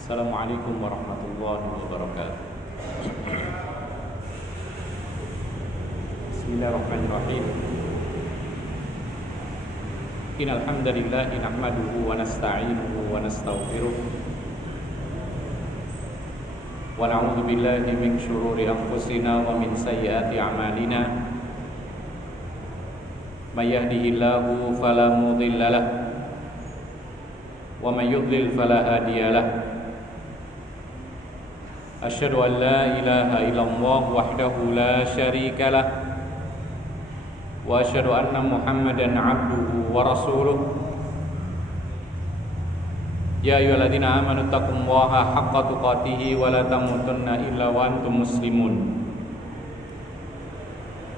Assalamualaikum warahmatullahi wabarakatuh. Bismillahirrahmanirrahim. Innal hamdalillah nahmaduhu wa nasta'inuhu wa nastaghfiruh wa na'udzu billahi min shururi anfusina wa min sayyiati a'malina. May yahdihillahu fala mudilla lahu wa may yudlil fala hadiya lahu. Asyhadu an la ilaha illallah wahdahu la syarika lah wa asyhadu anna Muhammadan abduhu wa rasuluh. Ya ayyuhalladzina amanu taqullaha haqqa tuqatih wa la tamutunna illa wa antum muslimun.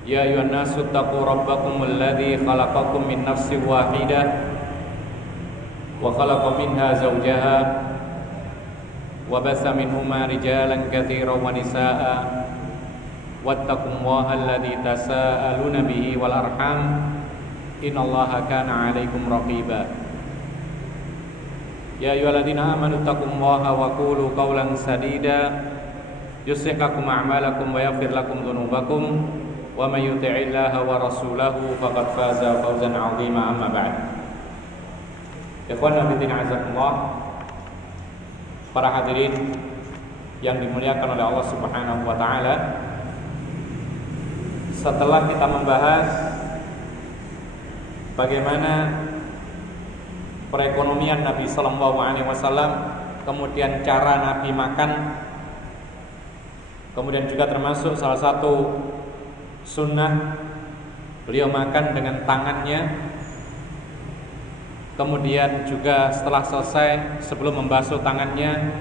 Ya ayyuhan nasu taqu rabbakumul ladzi khalaqakum min nafsin wahidah wa khalaqa minha zawjaha wa basa minhuma rijalan katsiran wa nisaa wattaqullaha alladzi tasaaluna bihi wal arham innallaha kana 'alaikum raqiba. Ya ayyuhalladzina amanu taqullaha wa qulu qawlan sadida yuslih lakum a'malakum wa yaghfir lakum dhunubakum wa may yuti'illaha wa rasulahu faqad faza fawzan 'azima. Amma ba'd. Ikhwan fillah azakumullah, para hadirin yang dimuliakan oleh Allah Subhanahu wa taala, setelah kita membahas bagaimana perekonomian Nabi sallallahu alaihi wasallam, kemudian cara Nabi makan, kemudian juga termasuk salah satu sunnah beliau makan dengan tangannya. Kemudian juga setelah selesai, sebelum membasuh tangannya,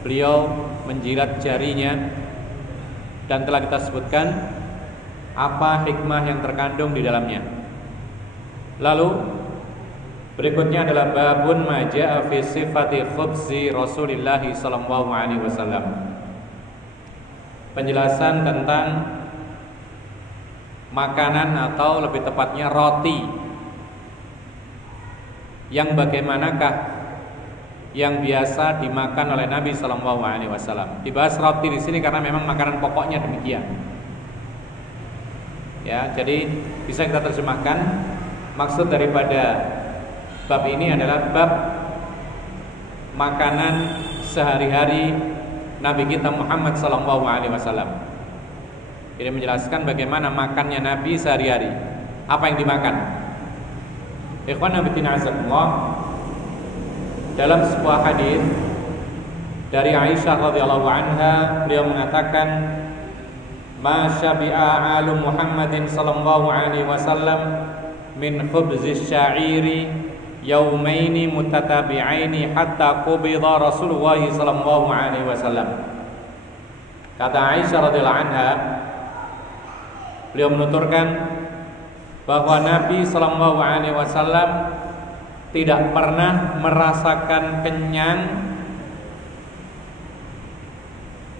beliau menjilat jarinya. Dan telah kita sebutkan apa hikmah yang terkandung di dalamnya. Lalu berikutnya adalah babun ma jaa fi sifati khubzi Rasulillah sallallahu alaihi wasallam. Penjelasan tentang makanan atau lebih tepatnya roti yang bagaimanakah yang biasa dimakan oleh Nabi sallallahu alaihi wasallam. Dibahas roti di sini karena memang makanan pokoknya demikian. Ya, jadi bisa kita terjemahkan maksud daripada bab ini adalah bab makanan sehari-hari Nabi kita Muhammad sallallahu alaihi wasallam. Ini menjelaskan bagaimana makannya Nabi sehari-hari, apa yang dimakan. Ikhwan fillah azakumullah, dalam sebuah hadis dari Aisyah radhiyallahu anha, beliau mengatakan, "Ma syabi'a alu Muhammadin sallallahu alaihi wasallam min khubzis sya'iri yaumaini mutatabi'aini hatta qubida Rasulullah sallallahu alaihi wasallam." Kata Aisyah radhiyallahu anha, beliau menuturkan bahwa Nabi sallallahu alaihi wasallam tidak pernah merasakan kenyang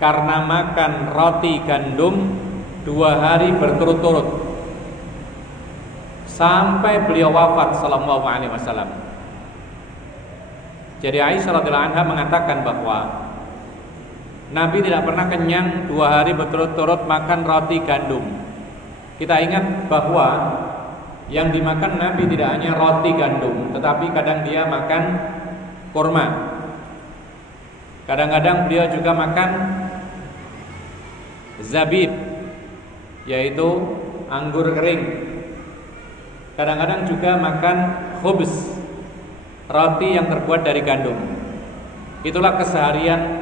karena makan roti gandum 2 hari berturut-turut sampai beliau wafat sallallahu alaihi wasallam. Jadi Aisyah radhiyallahu anha mengatakan bahwa Nabi tidak pernah kenyang 2 hari berturut-turut makan roti gandum. Kita ingat bahwa yang dimakan Nabi tidak hanya roti gandum, tetapi kadang dia makan kurma. Kadang-kadang beliau juga makan zabib, yaitu anggur kering. Kadang-kadang juga makan khubz, roti yang terbuat dari gandum. Itulah keseharian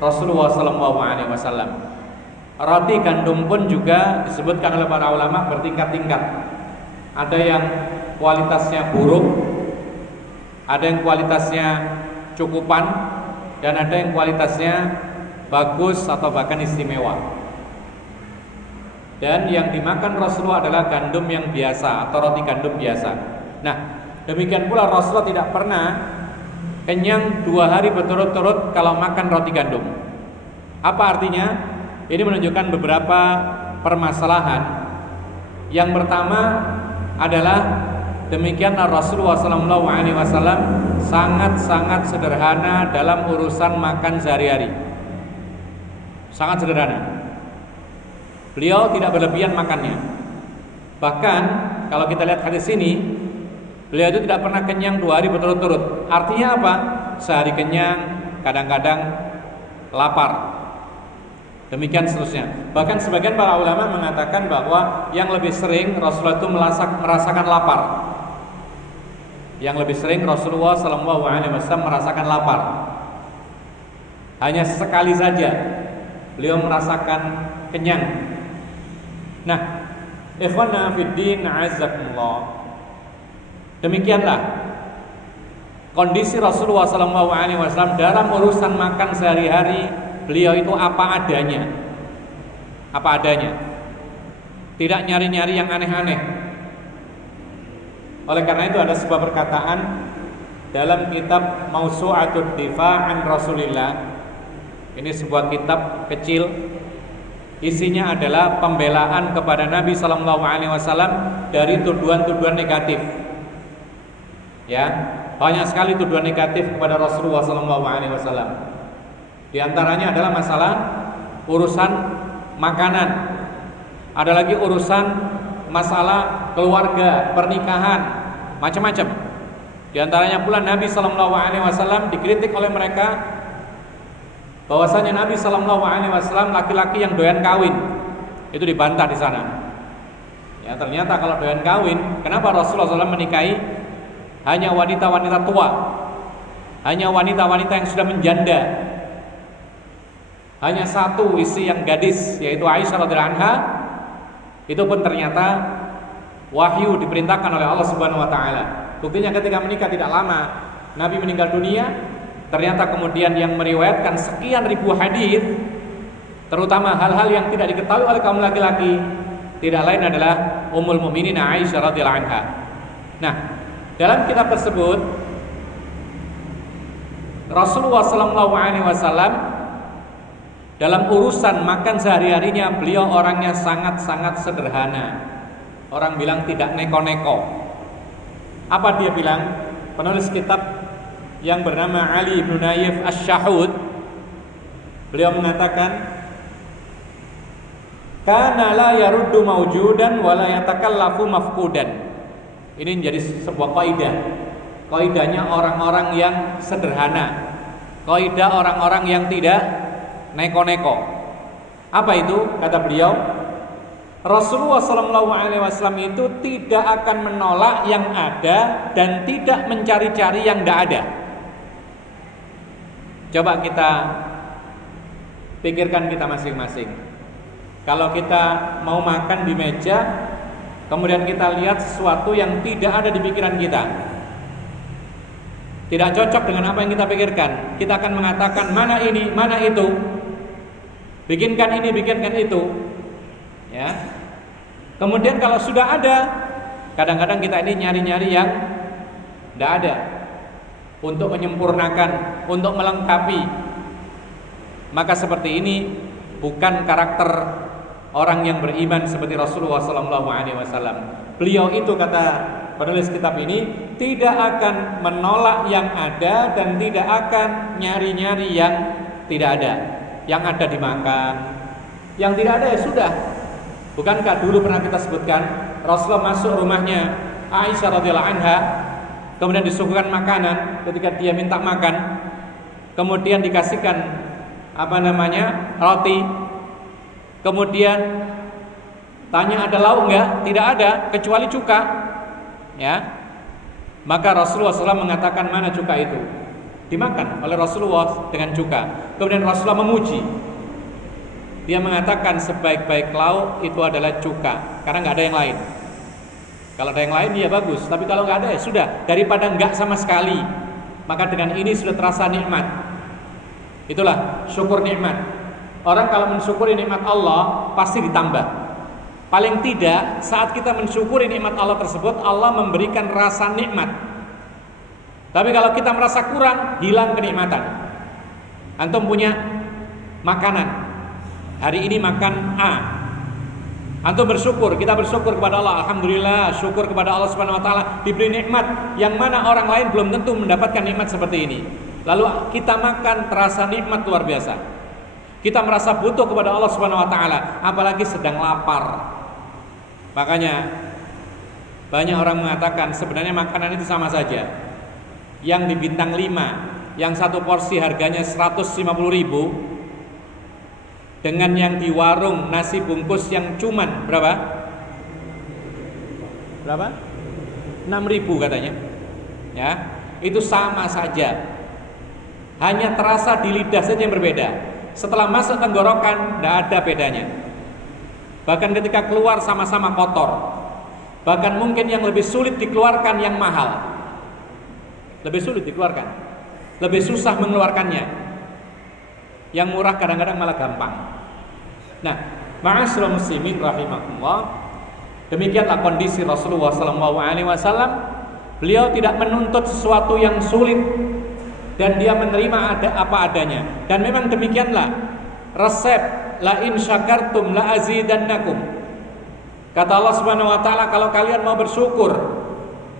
Rasulullah SAW. Roti gandum pun juga disebutkan oleh para ulama bertingkat-tingkat. Ada yang kualitasnya buruk, ada yang kualitasnya cukupan, dan ada yang kualitasnya bagus atau bahkan istimewa. Dan yang dimakan Rasulullah adalah gandum yang biasa atau roti gandum biasa. Nah, demikian pula Rasulullah tidak pernah kenyang 2 hari berturut-turut kalau makan roti gandum. Apa artinya? Ini menunjukkan beberapa permasalahan. Yang pertama adalah demikianlah Rasulullah SAW sangat-sangat sederhana dalam urusan makan sehari-hari. Sangat sederhana. Beliau tidak berlebihan makannya. Bahkan kalau kita lihat hadis ini, beliau itu tidak pernah kenyang 2 hari berturut-turut. Artinya apa? Sehari kenyang, kadang-kadang lapar. Demikian seterusnya. Bahkan sebagian para ulama mengatakan bahwa yang lebih sering Rasulullah itu merasakan lapar. Yang lebih sering Rasulullah SAW merasakan lapar. Hanya sekali saja beliau merasakan kenyang. Nah, ikhwana fiddin a'azzakumullah. Demikianlah kondisi Rasulullah SAW dalam urusan makan sehari-hari. Beliau itu apa adanya. Apa adanya. Tidak nyari-nyari yang aneh-aneh. Oleh karena itu ada sebuah perkataan dalam kitab Mausu'atud Difa' an Rasulillah. Ini sebuah kitab kecil. Isinya adalah pembelaan kepada Nabi SAW dari tuduhan-tuduhan negatif. Ya, banyak sekali tuduhan negatif kepada Rasulullah SAW. Di antaranya adalah masalah urusan makanan. Ada lagi urusan masalah keluarga, pernikahan, macam-macam. Di antaranya pula Nabi SAW dikritik oleh mereka bahwasanya Nabi SAW laki-laki yang doyan kawin. Itu dibantah di sana. Ya, ternyata kalau doyan kawin, kenapa Rasulullah SAW menikahi hanya wanita-wanita tua, hanya wanita-wanita yang sudah menjanda? Hanya satu istri yang gadis, yaitu Aisyah radhiyallahu anha. Itu pun ternyata wahyu diperintahkan oleh Allah Subhanahu wa taala. Buktinya ketika menikah tidak lama Nabi meninggal dunia, ternyata kemudian yang meriwayatkan sekian ribu hadis, terutama hal-hal yang tidak diketahui oleh kaum laki-laki, tidak lain adalah Ummul Mukminin Aisyah radhiyallahu anha. Nah, dalam kitab tersebut Rasulullah SAW dalam urusan makan sehari-harinya beliau orangnya sangat-sangat sederhana. Orang bilang tidak neko-neko. Apa dia bilang? Penulis kitab yang bernama Ali bin Naif Asy-Syahud, beliau mengatakan, kana la yaruddu mawjudan wa la yatakallafu mafqudan. Ini menjadi sebuah kaidah. Kaidahnya orang-orang yang sederhana. Kaidah orang-orang yang tidak neko-neko. Apa itu? Kata beliau, Rasulullah SAW itu tidak akan menolak yang ada dan tidak mencari-cari yang tidak ada. Coba kita pikirkan kita masing-masing. Kalau kita mau makan di meja, kemudian kita lihat sesuatu yang tidak ada di pikiran kita, tidak cocok dengan apa yang kita pikirkan, kita akan mengatakan mana ini, mana itu. Bikinkan ini, bikinkan itu. Ya. Kemudian kalau sudah ada, kadang-kadang kita ini nyari-nyari yang tidak ada untuk menyempurnakan, untuk melengkapi. Maka seperti ini bukan karakter orang yang beriman seperti Rasulullah SAW. Beliau itu, kata penulis kitab ini, tidak akan menolak yang ada dan tidak akan nyari-nyari yang tidak ada. Yang ada dimakan, yang tidak ada ya sudah. Bukankah dulu pernah kita sebutkan Rasulullah masuk rumahnya Aisyah radhiyallahu anha, kemudian disuguhkan makanan. Ketika dia minta makan, kemudian dikasihkan roti. Kemudian tanya ada lauk enggak? Tidak ada, kecuali cuka. Ya. Maka Rasulullah SAW mengatakan mana cuka itu? Dimakan oleh Rasulullah dengan cuka. Kemudian Rasulullah memuji. Dia mengatakan sebaik-baik lauk itu adalah cuka, karena nggak ada yang lain. Kalau ada yang lain ya bagus, tapi kalau nggak ada ya sudah, daripada nggak sama sekali. Maka dengan ini sudah terasa nikmat. Itulah syukur nikmat. Orang kalau mensyukuri nikmat Allah pasti ditambah. Paling tidak saat kita mensyukuri nikmat Allah tersebut, Allah memberikan rasa nikmat. Tapi kalau kita merasa kurang, hilang kenikmatan. Antum punya makanan, hari ini makan A, Antum bersyukur, kita bersyukur kepada Allah. Alhamdulillah, syukur kepada Allah Subhanahu wa taala diberi nikmat yang mana orang lain belum tentu mendapatkan nikmat seperti ini. Lalu kita makan terasa nikmat luar biasa. Kita merasa butuh kepada Allah Subhanahu wa taala, apalagi sedang lapar. Makanya banyak orang mengatakan sebenarnya makanan itu sama saja. Yang di bintang 5, yang satu porsi harganya 150.000 dengan yang di warung nasi bungkus yang cuman berapa? 6.000 katanya. Ya, itu sama saja. Hanya terasa di lidah saja yang berbeda. Setelah masuk tenggorokan tidak ada bedanya. Bahkan ketika keluar sama-sama kotor. Bahkan mungkin yang lebih sulit dikeluarkan yang mahal. Lebih sulit dikeluarkan. Lebih susah mengeluarkannya. Yang murah kadang-kadang malah gampang. Nah, ma'asyiral muslimin rahimakumullah, demikianlah kondisi Rasulullah SAW. Beliau tidak menuntut sesuatu yang sulit dan dia menerima apa adanya. Dan memang demikianlah resep la in syakartum la azidannakum. Kata Allah Subhanahu wa taala, kalau kalian mau bersyukur,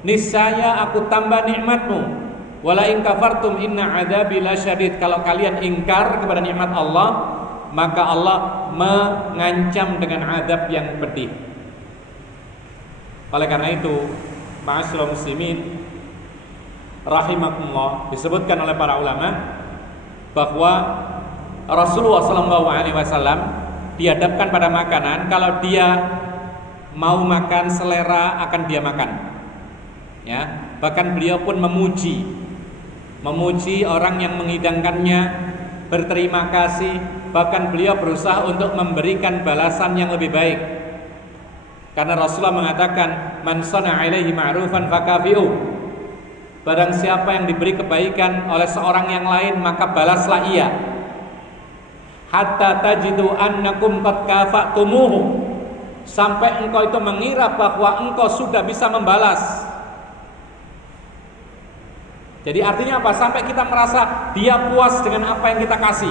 niscaya aku tambah nikmatmu. Wala in kafartum inna adzabi lasyadid. Kalau kalian ingkar kepada nikmat Allah, maka Allah mengancam dengan azab yang pedih. Oleh karena itu, ma'asyiral muslimin rahimakumullah, disebutkan oleh para ulama bahwa Rasulullah SAW dihadapkan pada makanan, kalau dia mau makan selera akan dia makan. Ya, bahkan beliau pun memuji orang yang menghidangkannya, berterima kasih, bahkan beliau berusaha untuk memberikan balasan yang lebih baik. Karena Rasulullah mengatakan, man sana'a ilaihi ma'rufan fakafi'u. Barang siapa yang diberi kebaikan oleh seorang yang lain, maka balaslah ia. Hatta tajidu annakum qad kafa'tumuhu. Sampai engkau itu mengira bahwa engkau sudah bisa membalas. Jadi artinya apa? Sampai kita merasa dia puas dengan apa yang kita kasih.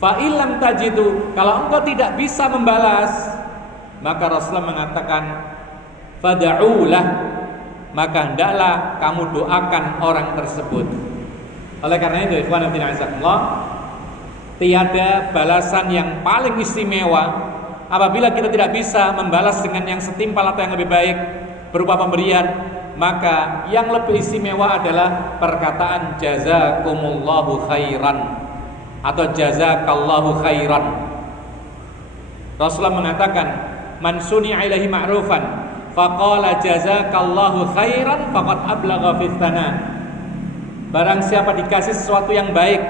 Fa illam tajidu, kalau engkau tidak bisa membalas, maka Rasulullah mengatakan fad'ulah, maka hendaklah kamu doakan orang tersebut. Oleh karena itu, ikhwan fillah azakumullah, tiada balasan yang paling istimewa apabila kita tidak bisa membalas dengan yang setimpal atau yang lebih baik berupa pemberian. Maka yang lebih istimewa adalah perkataan jazakumullahu khairan atau jazakallahu khairan. Rasulullah mengatakan, man suni'a ilaihi ma'rufan faqala jazakallahu khairan faqad ablagha fis tsana. Barang siapa dikasih sesuatu yang baik,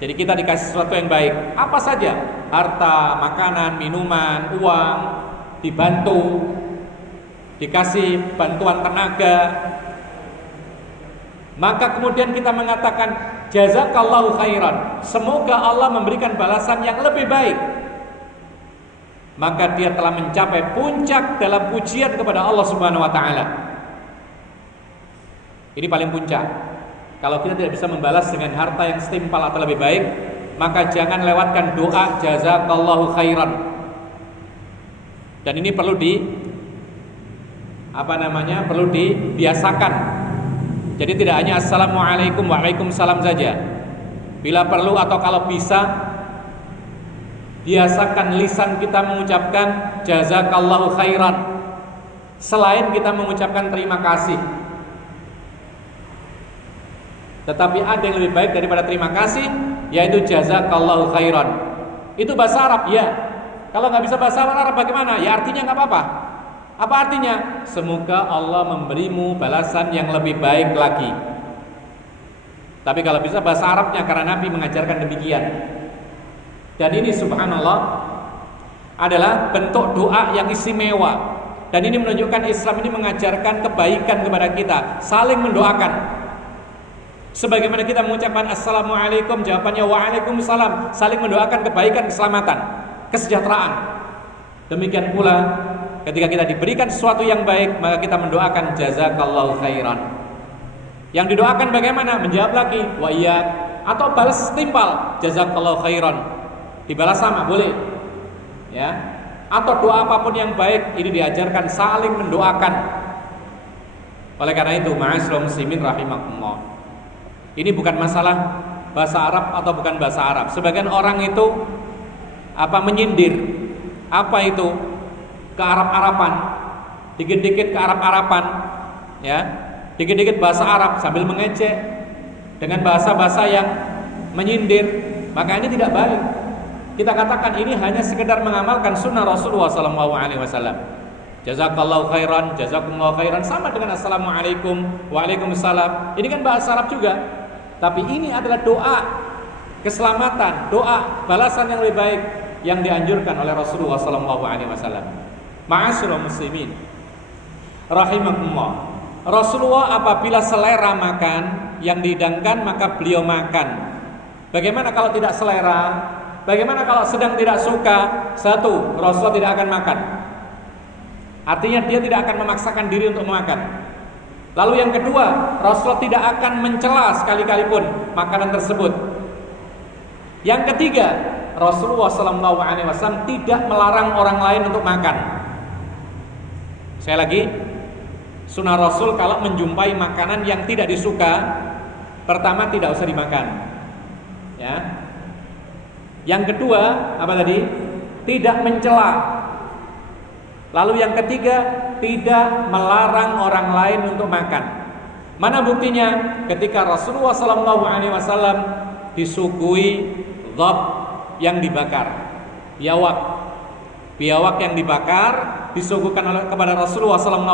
jadi kita dikasih sesuatu yang baik, apa saja, harta, makanan, minuman, uang, dibantu, dikasih bantuan tenaga, maka kemudian kita mengatakan jazakallahu khairan, semoga Allah memberikan balasan yang lebih baik, maka dia telah mencapai puncak dalam pujian kepada Allah Subhanahu wa taala. Ini paling puncak. Kalau kita tidak bisa membalas dengan harta yang setimpal atau lebih baik, maka jangan lewatkan doa jazakallahu khairan. Dan ini perlu perlu dibiasakan. Jadi tidak hanya assalamualaikum waalaikumsalam saja. Bila perlu atau kalau bisa, biasakan lisan kita mengucapkan jazakallahu khairan selain kita mengucapkan terima kasih. Tetapi ada yang lebih baik daripada terima kasih, yaitu jazakallahu khairan. Itu bahasa Arab, ya. Kalau nggak bisa bahasa Arab bagaimana? Ya artinya nggak apa-apa. Apa artinya? Semoga Allah memberimu balasan yang lebih baik lagi. Tapi kalau bisa bahasa Arabnya, karena Nabi mengajarkan demikian. Dan ini subhanallah adalah bentuk doa yang istimewa. Dan ini menunjukkan Islam ini mengajarkan kebaikan kepada kita, saling mendoakan. Sebagaimana kita mengucapkan assalamualaikum, jawabannya waalaikumsalam, saling mendoakan kebaikan, keselamatan, kesejahteraan. Demikian pula ketika kita diberikan sesuatu yang baik, maka kita mendoakan jazakallahu khairan. Yang didoakan bagaimana? Menjawab lagi wa iyyak, atau balas setimpal jazakallahu khairan. Dibalas sama boleh. Ya. atau doa apapun yang baik, ini diajarkan saling mendoakan. Oleh karena itu, ma'asyiral muslimin rahimakumullah, ini bukan masalah bahasa Arab atau bukan bahasa Arab. Sebagian orang itu menyindir, itu ke Arab-Araban, dikit-dikit ke Arab-Araban, ya, dikit-dikit bahasa Arab sambil mengejek dengan bahasa-bahasa yang menyindir. Maka ini tidak baik. Kita katakan ini hanya sekedar mengamalkan sunnah Rasulullah SAW. Jazakallahu khairan, jazakumullahu khairan, sama dengan assalamualaikum, waalaikumsalam. Ini kan bahasa Arab juga. Tapi ini adalah doa keselamatan, doa balasan yang lebih baik yang dianjurkan oleh Rasulullah SAW. Ma'asyiral muslimin rahimakumullah, Rasulullah apabila selera makan yang dihidangkan maka beliau makan. Bagaimana kalau tidak selera? Bagaimana kalau sedang tidak suka? Satu, Rasulullah tidak akan makan. Artinya dia tidak akan memaksakan diri untuk makan. Lalu yang kedua, Rasulullah tidak akan mencela sekali-kali pun makanan tersebut. Yang ketiga, Rasulullah SAW tidak melarang orang lain untuk makan. Sekali lagi, sunnah Rasul kalau menjumpai makanan yang tidak disuka, pertama tidak usah dimakan, ya. Yang kedua apa tadi? Tidak mencela. Lalu yang ketiga, tidak melarang orang lain untuk makan. Mana buktinya? Ketika Rasulullah SAW disuguhi dhab yang dibakar, biawak yang dibakar disuguhkan kepada Rasulullah SAW.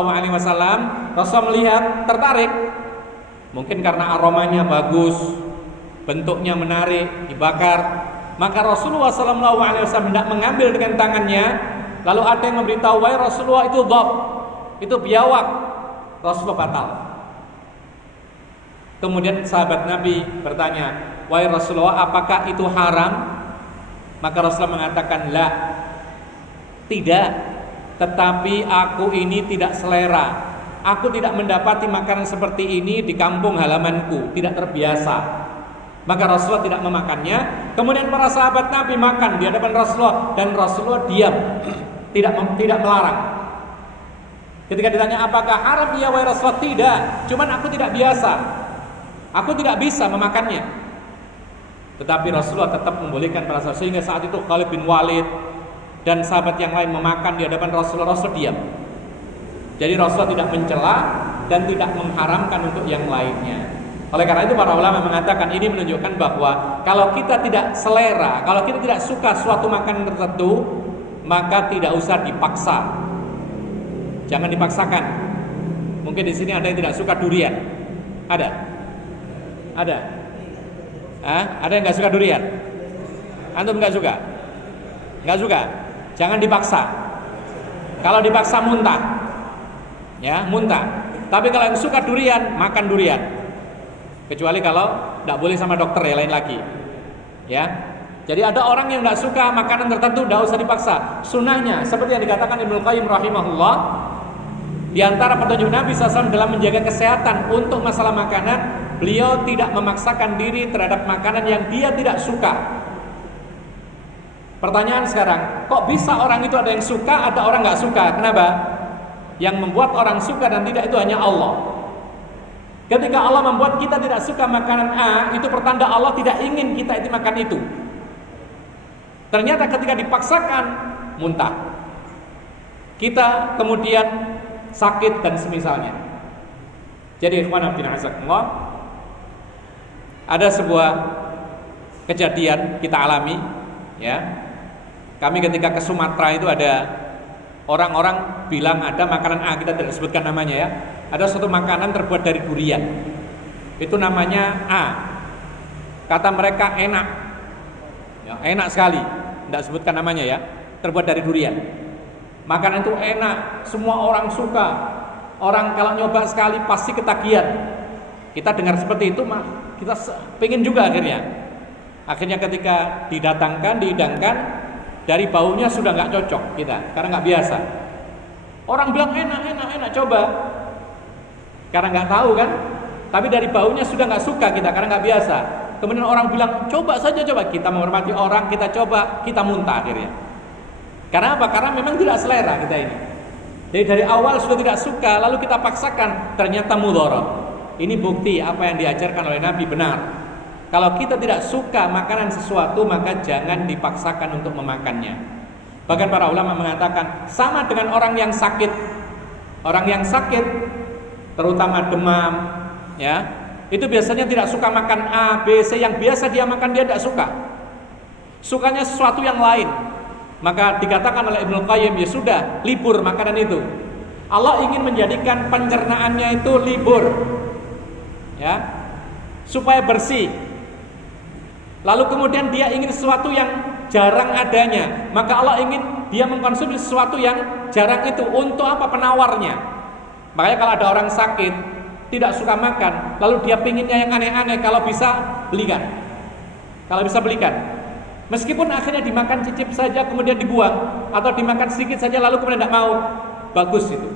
Rasul melihat, tertarik, mungkin karena aromanya bagus, bentuknya menarik, dibakar. Maka Rasulullah SAW hendak mengambil dengan tangannya. Lalu ada yang memberitahu, wahai Rasulullah, itu dhab, itu biawak. Rasulullah batal. Kemudian sahabat Nabi bertanya, wahai Rasulullah, apakah itu haram? Maka Rasulullah mengatakan, la, tidak. Tetapi aku ini tidak selera. Aku tidak mendapati makanan seperti ini di kampung halamanku, tidak terbiasa. Maka Rasulullah tidak memakannya. Kemudian para sahabat Nabi makan di hadapan Rasulullah, dan Rasulullah diam, tidak melarang. Ketika ditanya apakah haram, ya wahai Rasulullah, tidak. Cuman aku tidak biasa, aku tidak bisa memakannya. Tetapi Rasulullah tetap membolehkan para sahabat. Sehingga saat itu Khalid bin Walid dan sahabat yang lain memakan di hadapan Rasulullah. Rasul diam. Jadi Rasulullah tidak mencela dan tidak mengharamkan untuk yang lainnya. Oleh karena itu para ulama mengatakan ini menunjukkan bahwa kalau kita tidak selera, kalau kita tidak suka suatu makanan tertentu, maka tidak usah dipaksa. Jangan dipaksakan. Mungkin di sini ada yang tidak suka durian. Ada? Ada yang nggak suka durian? Antum nggak suka? Nggak suka? Jangan dipaksa. Kalau dipaksa muntah, ya muntah. Tapi kalau yang suka durian, makan durian. Kecuali kalau tidak boleh sama dokter, ya lain lagi, ya. Jadi ada orang yang tidak suka makanan tertentu, tidak usah dipaksa. Sunnahnya seperti yang dikatakan Ibnu Qayyim rahimahullah, di antara petunjuk Nabi SAW dalam menjaga kesehatan untuk masalah makanan, beliau tidak memaksakan diri terhadap makanan yang dia tidak suka. Pertanyaan sekarang, kok bisa orang itu ada yang suka, ada orang nggak suka? Kenapa? Yang membuat orang suka dan tidak itu hanya Allah. Ketika Allah membuat kita tidak suka makanan A, itu pertanda Allah tidak ingin kita itu makan itu. Ternyata ketika dipaksakan, muntah. Kita kemudian sakit dan semisalnya. Jadi ikhwan fillah azakumullah, ada sebuah kejadian kita alami, ya. Kami ketika ke Sumatera itu ada orang-orang bilang ada makanan A, kita tidak sebutkan namanya, ya. Ada suatu makanan terbuat dari durian. Itu namanya A. Kata mereka enak, ya, enak sekali. Tidak sebutkan namanya, ya. Terbuat dari durian. Makanan itu enak, semua orang suka. Orang kalau nyoba sekali pasti ketagihan. Kita dengar seperti itu, kita pengen juga akhirnya. Akhirnya ketika dihidangkan, dari baunya sudah nggak cocok kita, karena nggak biasa. Orang bilang enak, coba. Karena nggak tahu kan, tapi dari baunya sudah nggak suka kita karena nggak biasa. Kemudian orang bilang coba saja, kita menghormati orang, kita coba, kita muntah akhirnya. Karena apa? Karena memang tidak selera kita ini. Jadi dari awal sudah tidak suka, lalu kita paksakan, ternyata mudharat. Ini bukti apa yang diajarkan oleh Nabi benar. Kalau kita tidak suka makanan sesuatu, maka jangan dipaksakan untuk memakannya. Bahkan para ulama mengatakan sama dengan orang yang sakit. Orang yang sakit, terutama demam, ya, itu biasanya tidak suka makan A, B, C. Yang biasa dia makan dia tidak suka. Sukanya sesuatu yang lain. Maka dikatakan oleh Ibnu Qayyim, ya sudah, libur makanan itu. Allah ingin menjadikan pencernaannya itu libur, ya, supaya bersih. Lalu kemudian dia ingin sesuatu yang jarang adanya, maka Allah ingin dia mengkonsumsi sesuatu yang jarang itu. Untuk apa? Penawarnya. Makanya kalau ada orang sakit tidak suka makan, lalu dia pinginnya yang aneh-aneh, kalau bisa belikan. Kalau bisa belikan. Meskipun akhirnya dimakan cicip saja kemudian dibuang, atau dimakan sedikit saja lalu kemudian tidak mau, bagus itu.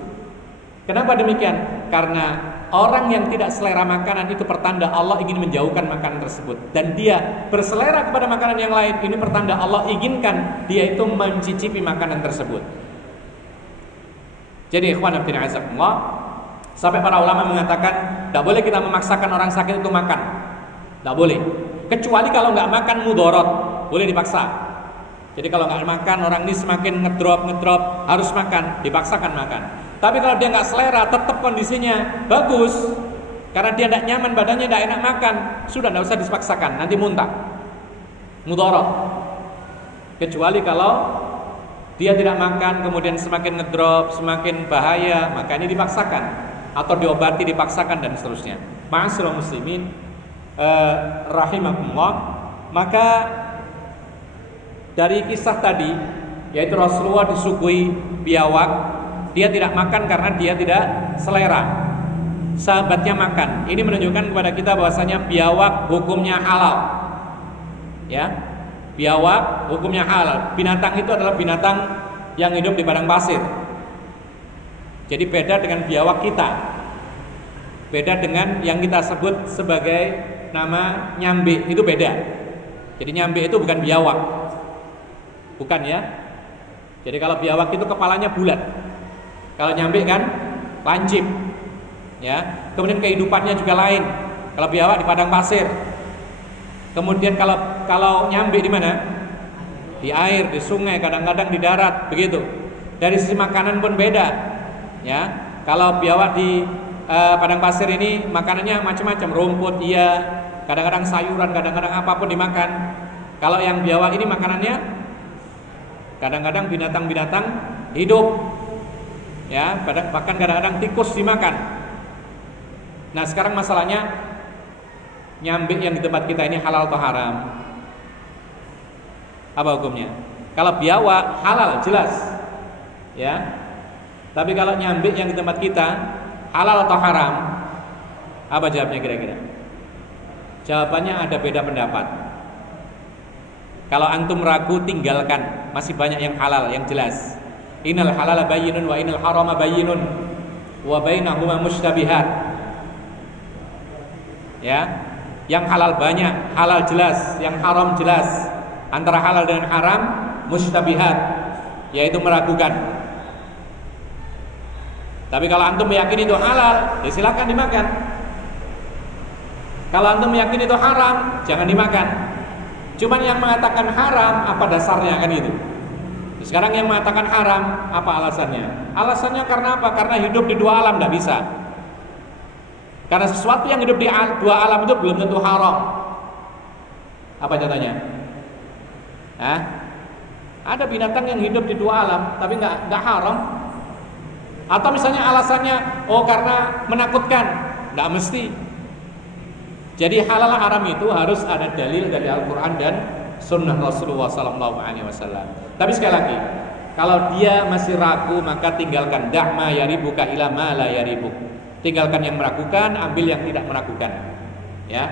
Kenapa demikian? Karena orang yang tidak selera makanan itu pertanda Allah ingin menjauhkan makanan tersebut. Dan dia berselera kepada makanan yang lain, ini pertanda Allah inginkan dia itu mencicipi makanan tersebut. Jadi ikhwan fillah azakumullah, sampai para ulama mengatakan tidak boleh kita memaksakan orang sakit itu makan. Tidak boleh. Kecuali kalau nggak makan mudharat, boleh dipaksa. Jadi kalau nggak makan, orang ini semakin ngedrop harus makan, dipaksakan makan. Tapi kalau dia nggak selera, tetap kondisinya bagus, karena dia tidak nyaman, badannya tidak enak makan, sudah tidak usah dipaksakan, nanti muntah, mudharat. Kecuali kalau dia tidak makan, kemudian semakin ngedrop, semakin bahaya, maka ini dipaksakan, atau diobati dipaksakan dan seterusnya. Ma'asyiral muslimin, rahimakumullah. Maka dari kisah tadi, yaitu Rasulullah disuguhi biawak, dia tidak makan karena dia tidak selera. Sahabatnya makan. Ini menunjukkan kepada kita bahwasanya biawak hukumnya halal. Ya, biawak hukumnya halal. Binatang itu adalah binatang yang hidup di padang pasir. Jadi beda dengan biawak kita. Beda dengan yang kita sebut sebagai nama nyambe, itu beda. Jadi nyambe itu bukan biawak. Bukan ya. Jadi kalau biawak itu kepalanya bulat. Kalau nyambe kan lancip. Ya. Kemudian kehidupannya juga lain. Kalau biawak di padang pasir. Kemudian kalau nyambe di mana? Di air, di sungai, kadang-kadang di darat, begitu. Dari sisi makanan pun beda. Ya. Kalau biawak di padang pasir ini makanannya macam-macam, rumput iya, kadang-kadang sayuran, kadang-kadang apapun dimakan. Kalau yang biawak ini makanannya kadang-kadang binatang-binatang hidup. Ya, bahkan kadang-kadang tikus dimakan. Nah, sekarang masalahnya nyambe yang di tempat kita ini halal atau haram? Apa hukumnya? Kalau biawak halal jelas. Ya. Tapi kalau nyambe yang di tempat kita halal atau haram? Apa jawabnya kira-kira? Jawabannya ada beda pendapat. Kalau antum ragu tinggalkan, masih banyak yang halal yang jelas. Innal halala bayyinun wa innal harama bayyinun wa bainahuma mushtabihat. Ya, yang halal banyak, halal jelas, yang haram jelas. Antara halal dan haram mushtabihat, yaitu meragukan. Tapi kalau antum meyakini itu halal, ya silakan dimakan. Kalau antum meyakini itu haram, jangan dimakan. Cuman yang mengatakan haram, apa dasarnya kan itu? Sekarang yang mengatakan haram, apa alasannya? Alasannya karena apa? Karena hidup di dua alam tidak bisa. Karena sesuatu yang hidup di dua alam itu belum tentu haram. Apa contohnya? Hah? Ada binatang yang hidup di dua alam, tapi nggak haram. Atau misalnya alasannya, oh karena menakutkan, nggak mesti. Jadi halal haram itu harus ada dalil dari Al-Quran dan Sunnah Rasulullah SAW. Tapi sekali lagi, kalau dia masih ragu maka tinggalkan. Da'ma yaribuka ila ma la yaribuk. Tinggalkan yang meragukan, ambil yang tidak meragukan. Ya,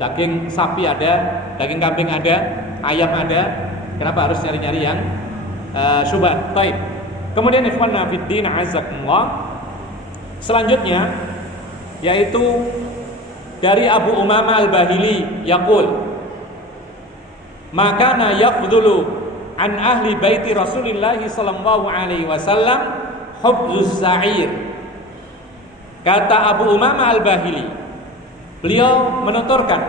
daging sapi ada, daging kambing ada, ayam ada. Kenapa harus nyari-nyari yang syubhat? Baik. Kemudian ikhwanna fiddin azakumullah. Selanjutnya yaitu dari Abu Umamah Al-Bahili yaqul, makana yafdulu an ahli baiti Rasulillah sallallahu alaihi wasallam hubzus sa'ir. Kata Abu Umamah Al-Bahili, beliau menuturkan,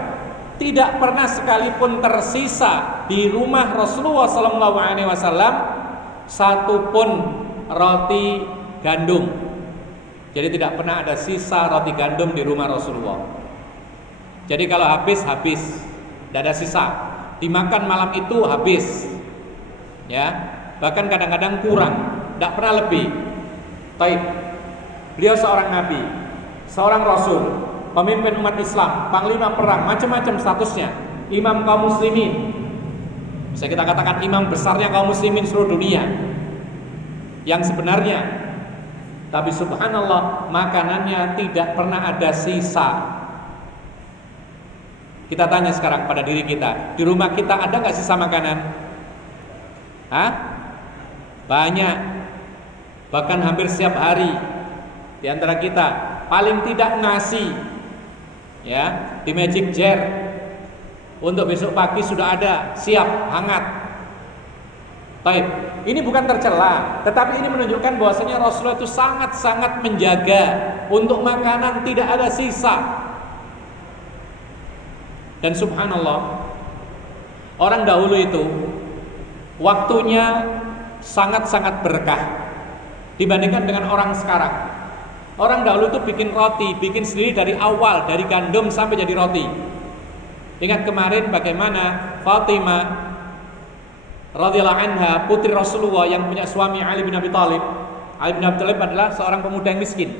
tidak pernah sekalipun tersisa di rumah Rasulullah sallallahu alaihi wasallam satu pun roti gandum. Jadi tidak pernah ada sisa roti gandum di rumah Rasulullah. Jadi kalau habis, tidak ada sisa. Dimakan malam itu habis, ya. Bahkan kadang-kadang kurang, tidak pernah lebih. Baik. Beliau seorang nabi, seorang rasul, pemimpin umat Islam, panglima perang, macam-macam statusnya, imam kaum muslimin. Bisa kita katakan imam besarnya kaum muslimin seluruh dunia. Yang sebenarnya, tapi subhanallah, makanannya tidak pernah ada sisa. Kita tanya sekarang pada diri kita, di rumah kita ada nggak sisa makanan? Hah? Banyak. Bahkan hampir setiap hari. Di antara kita paling tidak nasi, ya, di magic jar untuk besok pagi sudah ada, siap, hangat. Baik, ini bukan tercela, tetapi ini menunjukkan bahwasanya Rasulullah itu sangat-sangat menjaga untuk makanan tidak ada sisa. Dan subhanallah, orang dahulu itu waktunya sangat-sangat berkah dibandingkan dengan orang sekarang. Orang dahulu itu bikin roti, bikin sendiri dari awal, dari gandum sampai jadi roti. Ingat kemarin bagaimana Fatimah radhiyallahu anha, putri Rasulullah yang punya suami Ali bin Abi Thalib. Ali bin Abi Thalib adalah seorang pemuda yang miskin.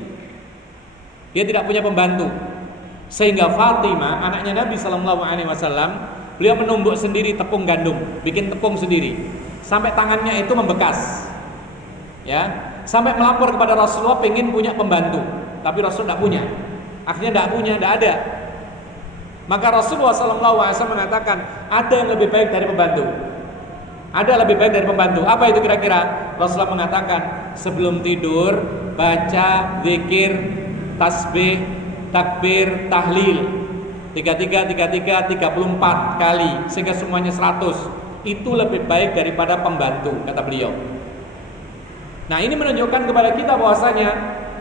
Dia tidak punya pembantu. Sehingga Fatimah, anaknya Nabi sallallahu alaihi wasallam, beliau menumbuk sendiri tepung gandum, bikin tepung sendiri. Sampai tangannya itu membekas. Ya. Sampai melapor kepada Rasulullah pengen punya pembantu, tapi Rasul tidak punya. Akhirnya tidak punya, tidak ada. Maka Rasulullah SAW mengatakan ada yang lebih baik dari pembantu. Ada lebih baik dari pembantu. Apa itu kira-kira? Rasulullah mengatakan sebelum tidur baca zikir, tasbih, takbir, tahlil 33, 34 kali sehingga semuanya 100. Itu lebih baik daripada pembantu, kata beliau. Nah, ini menunjukkan kepada kita bahwasanya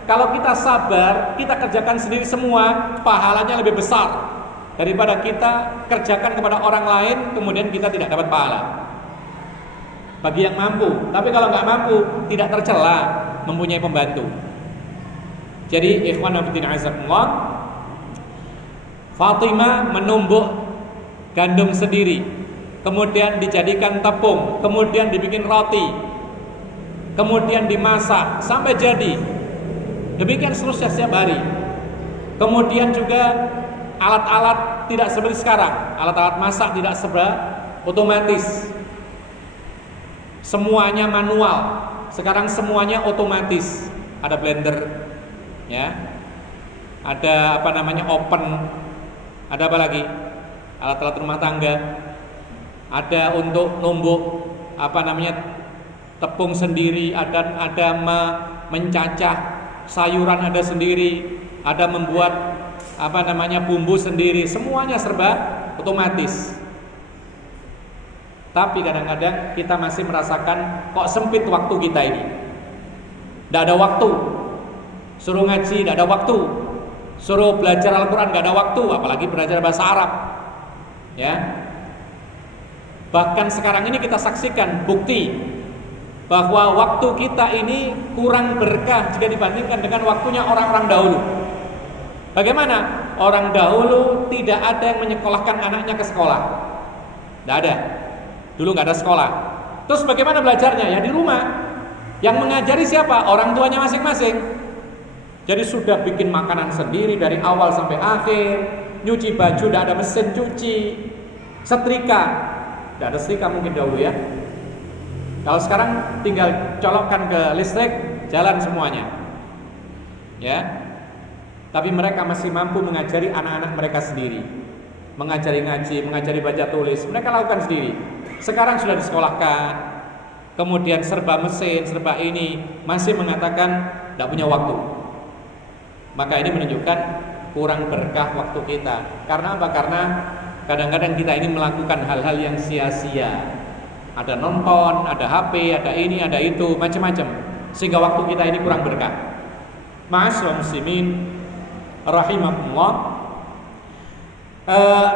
kalau kita sabar, kita kerjakan sendiri semua, pahalanya lebih besar daripada kita kerjakan kepada orang lain kemudian kita tidak dapat pahala. Bagi yang mampu, tapi kalau nggak mampu tidak tercela mempunyai pembantu. Jadi ikhwan fillah azakumullah, Fatimah menumbuk gandum sendiri, kemudian dijadikan tepung, kemudian dibikin roti, kemudian dimasak sampai jadi. Demikian seterusnya setiap hari. Kemudian juga alat-alat tidak seperti sekarang. Alat-alat masak tidak otomatis. Semuanya manual. Sekarang semuanya otomatis. Ada blender, ya. Ada oven. Ada apa lagi? Alat-alat rumah tangga. Ada untuk numbuk tepung sendiri, ada mencacah sayuran ada sendiri, ada membuat bumbu sendiri, semuanya serba otomatis. Tapi kadang-kadang kita masih merasakan kok sempit waktu kita ini. Tidak ada waktu. Suruh ngaji tidak ada waktu. Suruh belajar Al-Quran tidak ada waktu, apalagi belajar bahasa Arab. Ya. Bahkan sekarang ini kita saksikan bukti bahwa waktu kita ini kurang berkah jika dibandingkan dengan waktunya orang-orang dahulu. Bagaimana? Orang dahulu tidak ada yang menyekolahkan anaknya ke sekolah. Tidak ada. Dulu nggak ada sekolah. Terus bagaimana belajarnya? Ya di rumah. Yang mengajari siapa? Orang tuanya masing-masing. Jadi sudah bikin makanan sendiri dari awal sampai akhir. Nyuci baju tidak ada mesin cuci. Setrika. Tidak ada setrika mungkin dahulu ya. Kalau sekarang tinggal colokkan ke listrik, jalan semuanya. Ya. Tapi mereka masih mampu mengajari anak-anak mereka sendiri. Mengajari ngaji, mengajari baca tulis, mereka lakukan sendiri. Sekarang sudah disekolahkan. Kemudian serba mesin, serba ini, masih mengatakan tidak punya waktu. Maka ini menunjukkan kurang berkah waktu kita. Karena apa? Karena kadang-kadang kita ini melakukan hal-hal yang sia-sia. Ada nonton, ada HP, ada ini, ada itu, macam-macam. Sehingga waktu kita ini kurang berkah. Ma'asyiral muslimin rahimakumullah.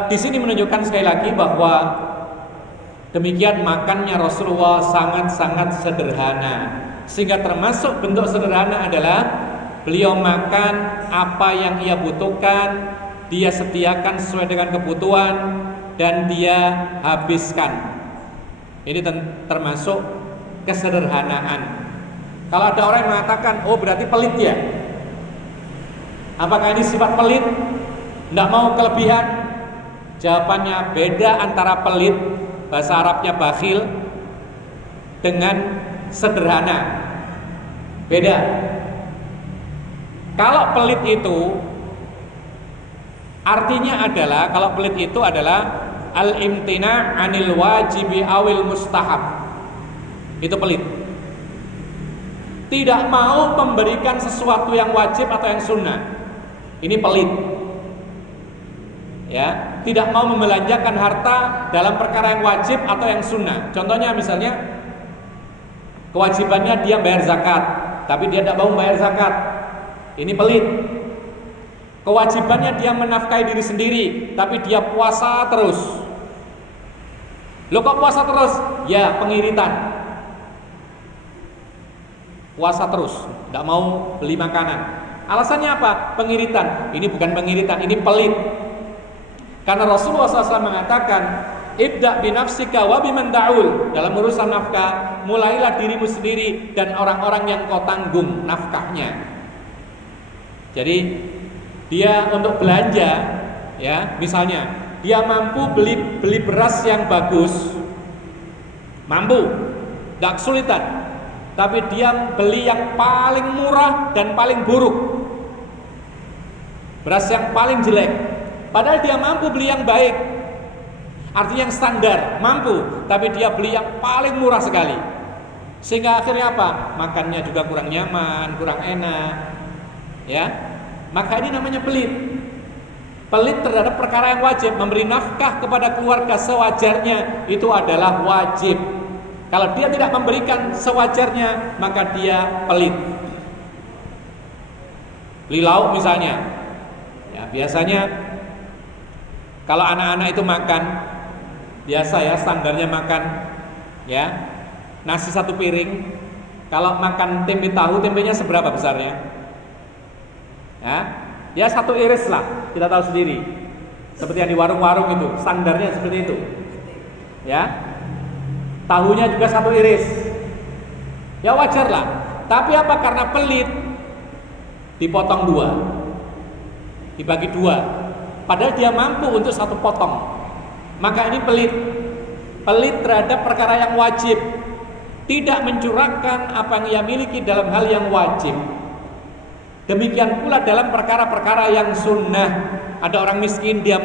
Di sini menunjukkan sekali lagi bahwa demikian makannya Rasulullah sangat-sangat sederhana. Sehingga termasuk bentuk sederhana adalah beliau makan apa yang ia butuhkan, dia sediakan sesuai dengan kebutuhan, dan dia habiskan. Ini termasuk kesederhanaan. Kalau ada orang yang mengatakan, oh berarti pelit ya? Apakah ini sifat pelit? Tidak mau kelebihan? Jawabannya beda antara pelit, bahasa Arabnya bakhil, dengan sederhana. Beda. Kalau pelit itu artinya adalah, kalau pelit itu adalah al-imtina' anil wajibi awil mustahab. Itu pelit. Tidak mau memberikan sesuatu yang wajib atau yang sunnah. Ini pelit. Ya, tidak mau membelanjakan harta dalam perkara yang wajib atau yang sunnah. Contohnya misalnya kewajibannya dia bayar zakat, tapi dia tidak mau bayar zakat. Ini pelit. Kewajibannya dia menafkahi diri sendiri, tapi dia puasa terus. Lo kok puasa terus? Ya, pengiritan. Puasa terus, tidak mau beli makanan. Alasannya apa? Pengiritan. Ini bukan pengiritan, ini pelit. Karena Rasulullah SAW mengatakan, ibda binafsika wa biman ta'ul. Dalam urusan nafkah, mulailah dirimu sendiri dan orang-orang yang kau tanggung nafkahnya. Jadi dia untuk belanja, ya, misalnya dia mampu beli beras yang bagus, mampu, tidak kesulitan. Tapi dia beli yang paling murah dan paling buruk, beras yang paling jelek. Padahal dia mampu beli yang baik, artinya yang standar, mampu. Tapi dia beli yang paling murah sekali. Sehingga akhirnya apa? Makannya juga kurang nyaman, kurang enak. Ya, maka ini namanya pelit. Pelit terhadap perkara yang wajib. Memberi nafkah kepada keluarga sewajarnya, itu adalah wajib. Kalau dia tidak memberikan sewajarnya, maka dia pelit. Beli lauk misalnya, ya, biasanya kalau anak-anak itu makan, biasa ya, standarnya makan, ya, nasi satu piring. Kalau makan tempe tahu, tempenya seberapa besarnya? Ya satu iris lah, kita tahu sendiri. Seperti yang di warung-warung itu, standarnya seperti itu. Ya, tahunya juga satu iris. Ya wajar lah. Tapi apa? Karena pelit, dipotong dua, dibagi dua. Padahal dia mampu untuk satu potong. Maka ini pelit. Pelit terhadap perkara yang wajib, tidak mencurahkan apa yang ia miliki dalam hal yang wajib. Demikian pula dalam perkara-perkara yang sunnah. Ada orang miskin, dia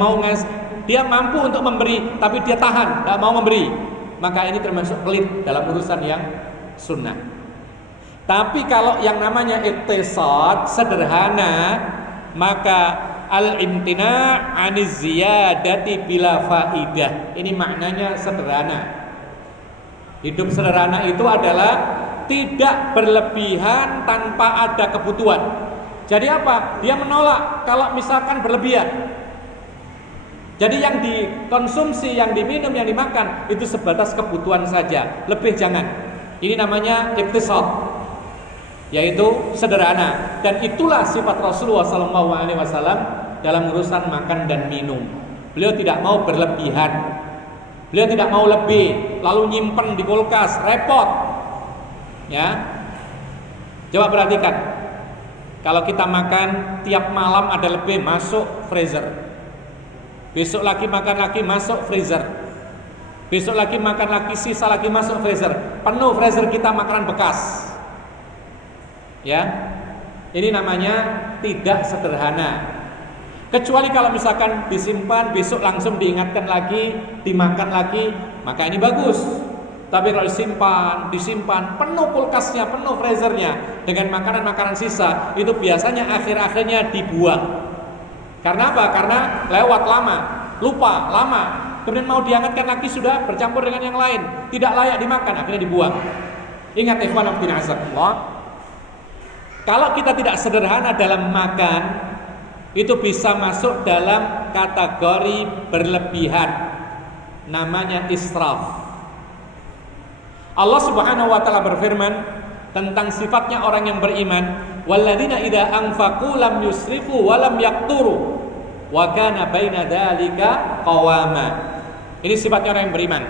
mampu untuk memberi, tapi dia tahan, tidak mau memberi. Maka ini termasuk pelit dalam urusan yang sunnah. Tapi kalau yang namanya iktisad, sederhana, maka al-imtina' aniz ziyadati bila faidah. Ini maknanya sederhana. Hidup sederhana itu adalah tidak berlebihan tanpa ada kebutuhan. Jadi apa? Dia menolak kalau misalkan berlebihan. Jadi yang dikonsumsi, yang diminum, yang dimakan itu sebatas kebutuhan saja, lebih jangan. Ini namanya iktisad, yaitu sederhana. Dan itulah sifat Rasulullah SAW dalam urusan makan dan minum. Beliau tidak mau berlebihan. Beliau tidak mau lebih, lalu nyimpen di kulkas, repot. Ya, coba perhatikan. Kalau kita makan tiap malam ada lebih, masuk freezer. Besok lagi makan lagi, masuk freezer. Besok lagi makan lagi, sisa lagi, masuk freezer. Penuh freezer kita makanan bekas. Ya, ini namanya tidak sederhana. Kecuali kalau misalkan disimpan, besok langsung diingatkan lagi, dimakan lagi, maka ini bagus. Tapi kalau disimpan, penuh kulkasnya, penuh freezernya dengan makanan-makanan sisa, itu biasanya akhir-akhirnya dibuang. Karena apa? Karena lewat lama, lupa lama, kemudian mau diangkatkan lagi sudah bercampur dengan yang lain, tidak layak dimakan, akhirnya dibuang. Ingat ikhwan fillah azakumullah, kalau kita tidak sederhana dalam makan, itu bisa masuk dalam kategori berlebihan, namanya israf. Allah Subhanahu wa taala berfirman tentang sifatnya orang yang beriman, walladzina idza anfaqu lam yusrifu wa lam yaqturu wa kana baina dzalika qawama. Ini sifatnya orang yang beriman,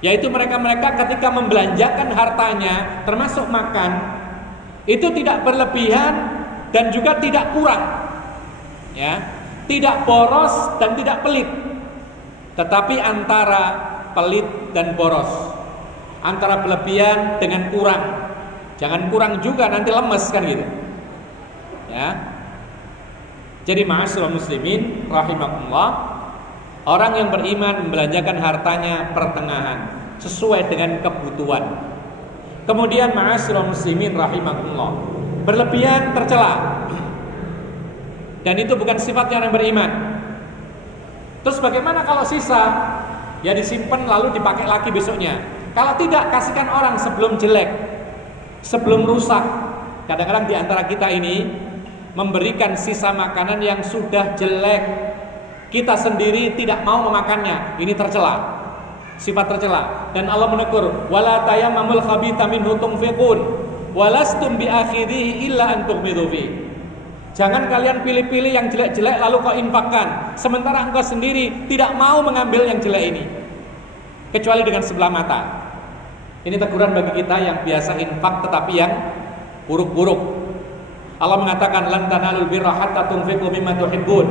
yaitu mereka-mereka ketika membelanjakan hartanya termasuk makan, itu tidak berlebihan dan juga tidak kurang, ya, tidak boros dan tidak pelit, tetapi antara pelit dan boros, antara berlebihan dengan kurang. Jangan kurang juga, nanti lemes kan gitu, ya. Jadi ma'asyiral muslimin rahimakumullah, orang yang beriman membelanjakan hartanya pertengahan sesuai dengan kebutuhan. Kemudian ma'asyiral muslimin rahimakumullah, berlebihan tercela, dan itu bukan sifatnya orang beriman. Terus bagaimana kalau sisa? Ya disimpan lalu dipakai lagi besoknya. Kalau tidak, kasihkan orang sebelum jelek, sebelum rusak. Kadang-kadang di antara kita ini memberikan sisa makanan yang sudah jelek, kita sendiri tidak mau memakannya. Ini tercela, sifat tercela. Dan Allah menegur, wala tayammamul khabitha minhu tunfiqun walastum biakhirihi illa an tughmidu fi. Jangan kalian pilih-pilih yang jelek-jelek lalu kau infakkan, sementara engkau sendiri tidak mau mengambil yang jelek ini, kecuali dengan sebelah mata. Ini teguran bagi kita yang biasa infak tetapi yang buruk-buruk. Allah mengatakan lan tanalul birra hatta tunfiqu mimma tuhibbun.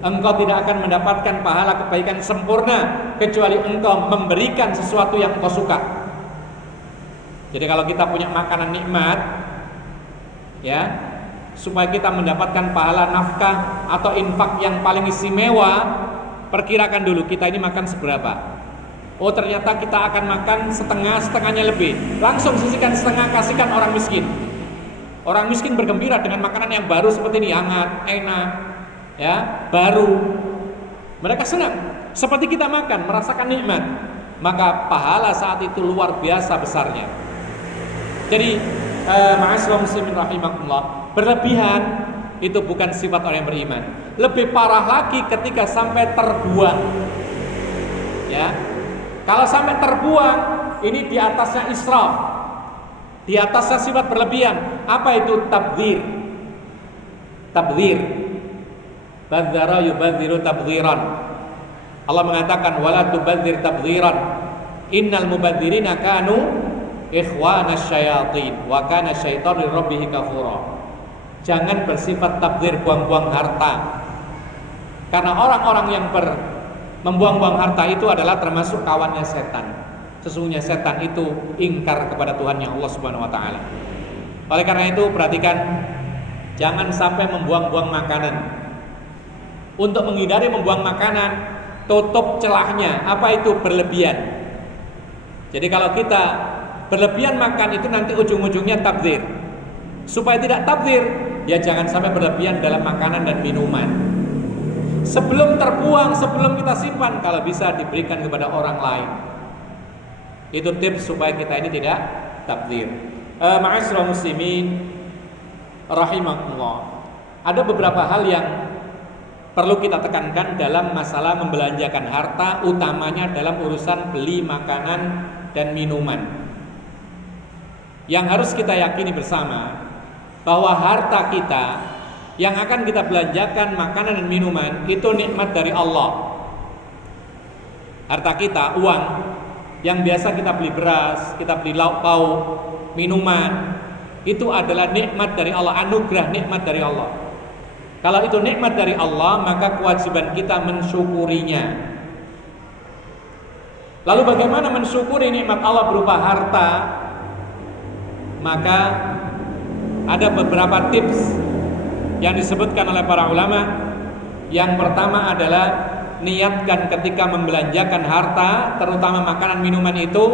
Engkau tidak akan mendapatkan pahala kebaikan sempurna kecuali engkau memberikan sesuatu yang engkau suka. Jadi kalau kita punya makanan nikmat, ya, supaya kita mendapatkan pahala nafkah atau infak yang paling istimewa, perkirakan dulu kita ini makan seberapa. Oh ternyata kita akan makan setengah, setengahnya lebih. Langsung sisihkan setengah, kasihkan orang miskin. Orang miskin bergembira dengan makanan yang baru seperti ini, hangat, enak, ya, baru. Mereka senang. Seperti kita makan, merasakan nikmat. Maka pahala saat itu luar biasa besarnya. Jadi ma'asyiral muslimin rahimakumullah, berlebihan itu bukan sifat orang yang beriman. Lebih parah lagi ketika sampai terbuang. Ya. Kalau sampai terbuang, ini di atasnya israf, di atasnya sifat berlebihan. Apa itu tabdzir? Tabdzir. Badzara yubadziru tabdziran. Allah mengatakan wala tubadzir tabdziran. Innal mubadzirina kanu ikhwanas syayatin wa kana syaitanu lirabbih kafura. Jangan bersifat tabdzir, buang-buang harta. Karena orang-orang yang membuang-buang harta itu adalah termasuk kawannya setan. Sesungguhnya setan itu ingkar kepada Tuhannya Allah Subhanahu wa taala. Oleh karena itu perhatikan, jangan sampai membuang-buang makanan. Untuk menghindari membuang makanan, tutup celahnya. Apa itu berlebihan? Jadi kalau kita berlebihan makan itu nanti ujung-ujungnya tabdzir. Supaya tidak tabdzir, ya jangan sampai berlebihan dalam makanan dan minuman. Sebelum terbuang, sebelum kita simpan, kalau bisa diberikan kepada orang lain. Itu tips supaya kita ini tidak tabdzir. Ma'asyiral muslimin rahimakumullah. Ada beberapa hal yang perlu kita tekankan dalam masalah membelanjakan harta, utamanya dalam urusan beli makanan dan minuman. Yang harus kita yakini bersama bahwa harta kita yang akan kita belanjakan makanan dan minuman itu nikmat dari Allah. Harta kita, uang yang biasa kita beli beras, kita beli lauk pauk, minuman, itu adalah nikmat dari Allah, anugerah nikmat dari Allah. Kalau itu nikmat dari Allah, maka kewajiban kita mensyukurinya. Lalu bagaimana mensyukuri nikmat Allah berupa harta? Maka ada beberapa tips yang disebutkan oleh para ulama. Yang pertama adalah niatkan ketika membelanjakan harta, terutama makanan minuman itu,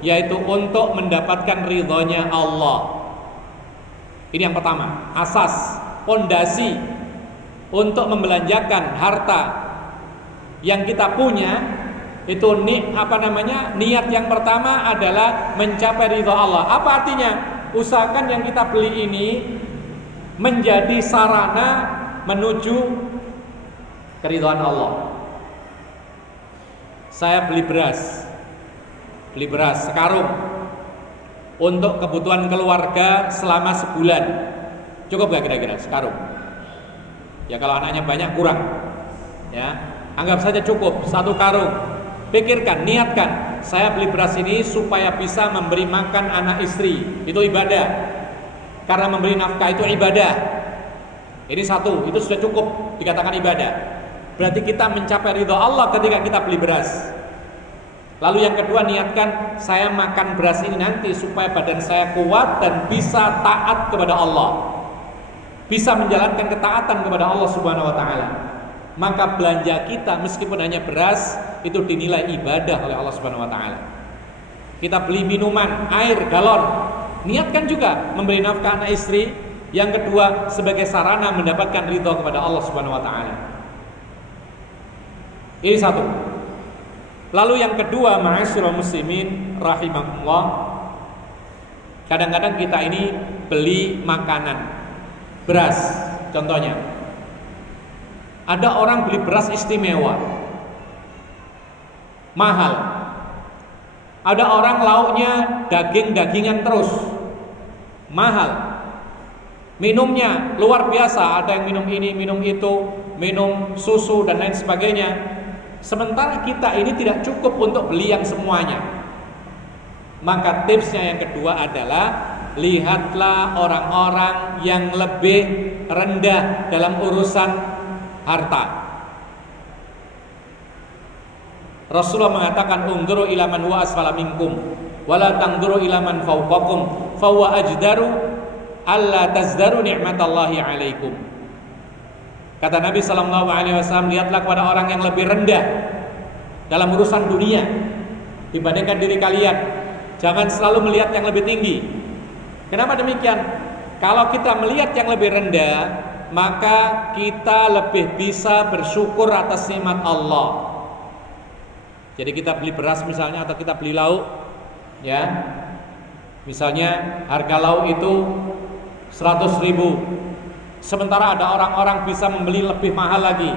yaitu untuk mendapatkan ridhonya Allah. Ini yang pertama, asas, pondasi untuk membelanjakan harta Yang kita punya itu niat yang pertama adalah mencapai ridha Allah. Apa artinya? Usahakan yang kita beli ini menjadi sarana menuju keridhaan Allah. Saya beli beras sekarung untuk kebutuhan keluarga selama sebulan. Cukup gak kira-kira sekarung? Ya kalau anaknya banyak kurang. Ya, anggap saja cukup 1 karung. Pikirkan, niatkan, saya beli beras ini supaya bisa memberi makan anak istri. Itu ibadah. Karena memberi nafkah itu ibadah. Ini 1, itu sudah cukup dikatakan ibadah. Berarti kita mencapai ridha Allah ketika kita beli beras. Lalu yang kedua, niatkan saya makan beras ini nanti supaya badan saya kuat dan bisa taat kepada Allah, bisa menjalankan ketaatan kepada Allah Subhanahu wa taala. Maka belanja kita meskipun hanya beras itu dinilai ibadah oleh Allah Subhanahu wa taala. Kita beli minuman, air galon, niatkan juga memberi nafkah anak istri. Yang kedua, sebagai sarana mendapatkan ridha kepada Allah Subhanahu wa taala. Ini 1. Lalu yang kedua, ma'asyiral muslimin rahimakumullah, kadang-kadang kita ini beli makanan, beras contohnya. Ada orang beli beras istimewa, mahal. Ada orang lauknya daging-dagingan terus, mahal. Minumnya luar biasa, ada yang minum ini, minum itu, minum susu dan lain sebagainya. Sementara kita ini tidak cukup untuk beli yang semuanya. Maka tipsnya yang kedua adalah lihatlah orang-orang yang lebih rendah dalam urusan harta. Rasulullah mengatakan unzuru ila man huwa asfala minkum wala tanzuru ila man fawqakum fa huwa ajdaru alla tazdaru ni'matallahi alaikum. Kata Nabi SAW, lihatlah kepada orang yang lebih rendah dalam urusan dunia dibandingkan diri kalian. Jangan selalu melihat yang lebih tinggi. Kenapa demikian? Kalau kita melihat yang lebih rendah, maka kita lebih bisa bersyukur atas nikmat Allah. Jadi kita beli beras misalnya, atau kita beli lauk, ya, misalnya harga lauk itu 100.000. Sementara ada orang-orang bisa membeli lebih mahal lagi.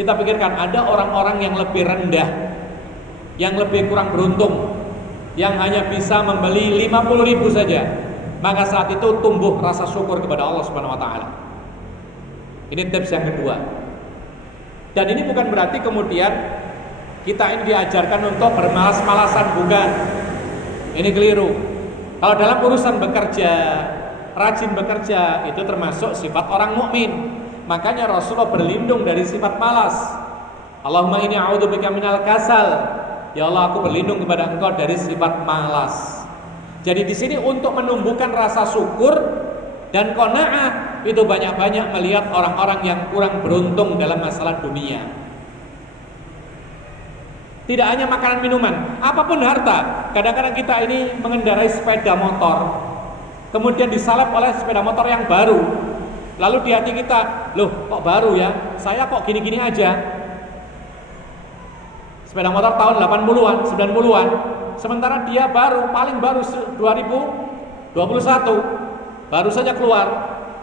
Kita pikirkan, ada orang-orang yang lebih rendah, yang lebih kurang beruntung, yang hanya bisa membeli 50.000 saja. Maka saat itu tumbuh rasa syukur kepada Allah Subhanahu wa taala. Ini tips yang kedua. Dan ini bukan berarti kemudian kita ini diajarkan untuk bermalas-malasan, bukan. Ini keliru. Kalau dalam urusan bekerja, rajin bekerja, itu termasuk sifat orang mukmin. Makanya Rasulullah berlindung dari sifat malas. Allahumma inni a'udzubika minal kasal. Ya Allah, aku berlindung kepada Engkau dari sifat malas. Jadi di sini untuk menumbuhkan rasa syukur dan qanaah, itu banyak-banyak melihat orang-orang yang kurang beruntung dalam masalah dunia. Tidak hanya makanan minuman, apapun harta. Kadang-kadang kita ini mengendarai sepeda motor, kemudian disalep oleh sepeda motor yang baru. Lalu di hati kita, loh kok baru ya, saya kok gini-gini aja. Sepeda motor tahun 80-an, 90-an. Sementara dia paling baru 2021, baru saja keluar.